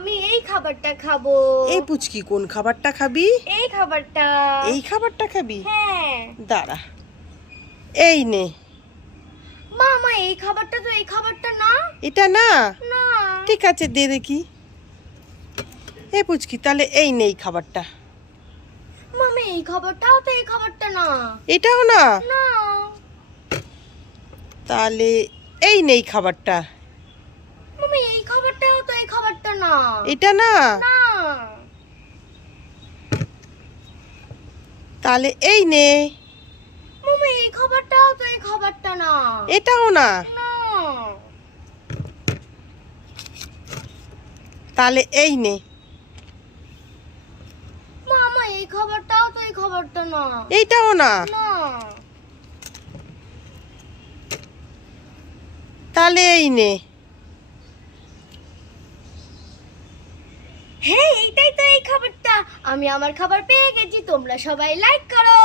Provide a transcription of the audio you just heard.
আমি এই খাবারটা খাবো। এই পুচকি কোন খাবারটা খাবি? এই খাবারটা। এই খাবারটা খাবি? হ্যাঁ। দাঁড়া, এই নে। মামা এই খাবারটা তো এই খাবারটা না। এটা না? না। ঠিক আছে, দে দেখি। এই পুচকি, তাহলে এই নে এই খাবারটা। মামা এই খাবারটাও তো এই খাবারটা না। এটাও না? না। তাহলে এই নে এই খাবারটা। মামা এই খাবারটাও তো এই খাবারটা না। এটা না? না। তাহলে এই নে। মামা এই খাবারটাও তো এই খাবারটা না। এটাও না? না। তাহলে এই নে। মামা এই খাবারটাও তো এই খাবারটা না। এইটাও না? না। তাহলে এই নে। হ্যাঁ এইটাই তো এই খাবারটা। আমি আমার খাবার পেয়ে গেছি, তোমরা সবাই লাইক করো।